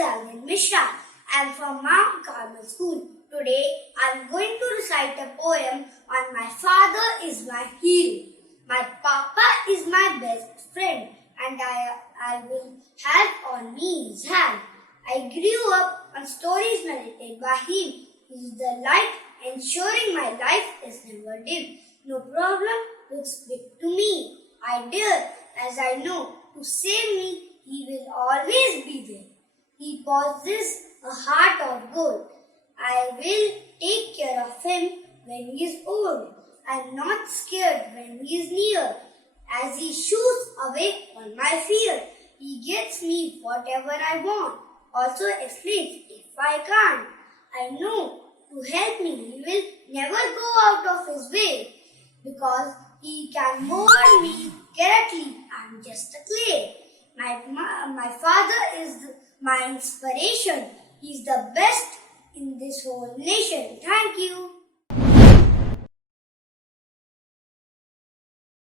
Jaagrit Mishra. I am from Mount Carmel School. Today I am going to recite a poem on my father is my hero. My papa is my best friend and I will help on me his hand. I grew up on stories narrated by him. He is the light ensuring my life is never dim. No problem looks big to me. I dare as I know to save me. He will always be there. He possesses a heart of gold. I will take care of him when he is old. I am not scared when he is near. As he shoots away all my fear, he gets me whatever I want. Also explains if I can't. I know to help me he will never go out of his way because he can mold me correctly. I am just a clay. My father is my inspiration. He is the best in this whole nation. Thank you.